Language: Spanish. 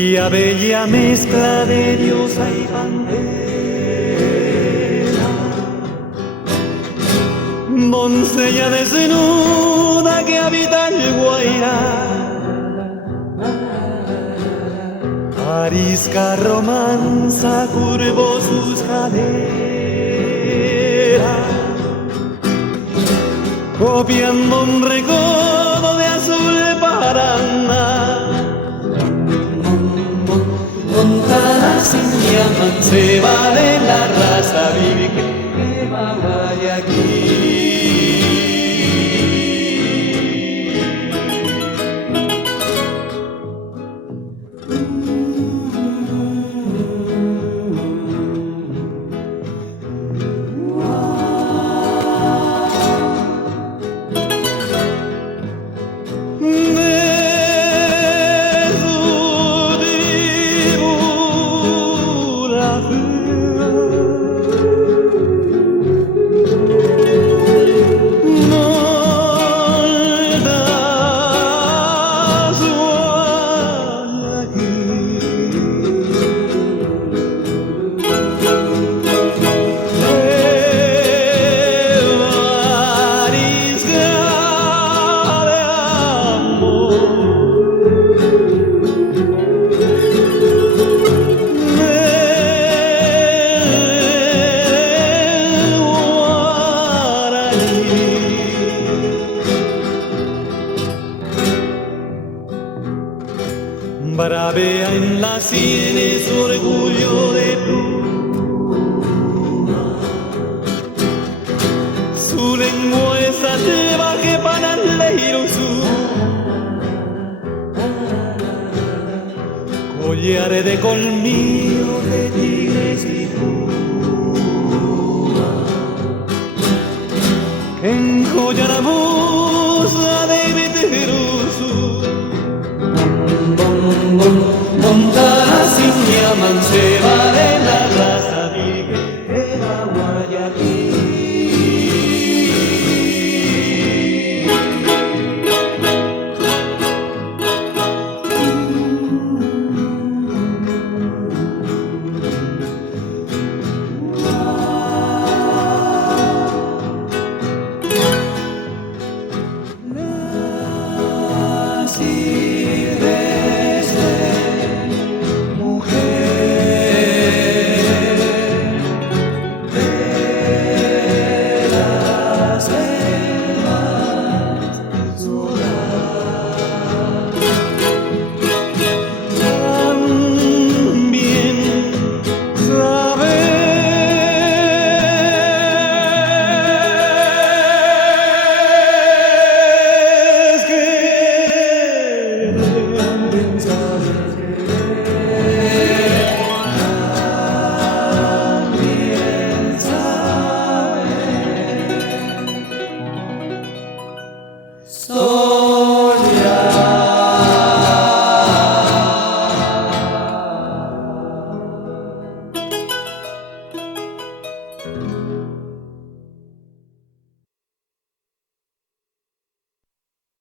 Rubia bella mezcla de diosa y pantera, doncella desnuda que habita el Guairá, arisca romanza curvó sus caderas, copiando un recodo de azul Paraná. Montada sin diamante, se vale la raza virgen que baja de aquí. Bravea en las sienes orgullo de pluma, su lengua es salvaje para el leiro su, collares de colmillo de tigres y puma, enjolla la musa de Beterusu. Montada sin diamante,